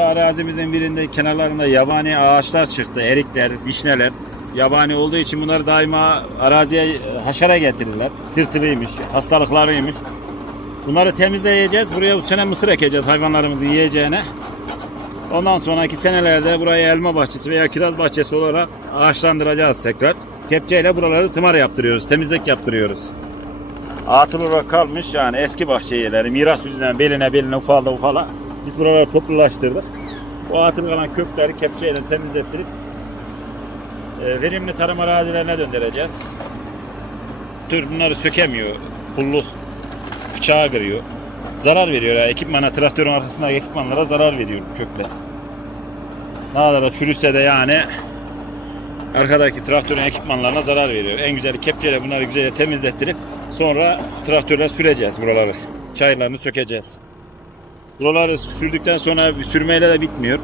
Arazimizin birinde kenarlarında yabani ağaçlar çıktı. Erikler, vişneler. Yabani olduğu için bunları daima araziye haşara getirirler. Tırtılıymış, hastalıklarıymış. Bunları temizleyeceğiz. Buraya bu sene mısır ekeceğiz hayvanlarımızın yiyeceğine. Ondan sonraki senelerde burayı elma bahçesi veya kiraz bahçesi olarak ağaçlandıracağız tekrar. Kepçeyle buraları tımar yaptırıyoruz, temizlik yaptırıyoruz. Atıl olarak kalmış yani eski bahçe yerleri miras yüzünden beline beline ufala ufala biz buraları toplulaştırdık. Bu atıl kalan kökleri kepçeyle temizlettirip e, verimli tarım arazilerine döndüreceğiz. Tür bunları sökemiyor. Pulluk bıçağı kırıyor. Zarar veriyor. Yani ekipmana, traktörün arkasındaki ekipmanlara zarar veriyor kökler. Ne kadar da çürüse de yani arkadaki traktörün ekipmanlarına zarar veriyor. En güzeli kepçeyle bunları güzelce temizlettirip sonra traktörle süreceğiz buraları. Çayırlarını sökeceğiz. Buraları sürdükten sonra sürmeyle de bitmiyor.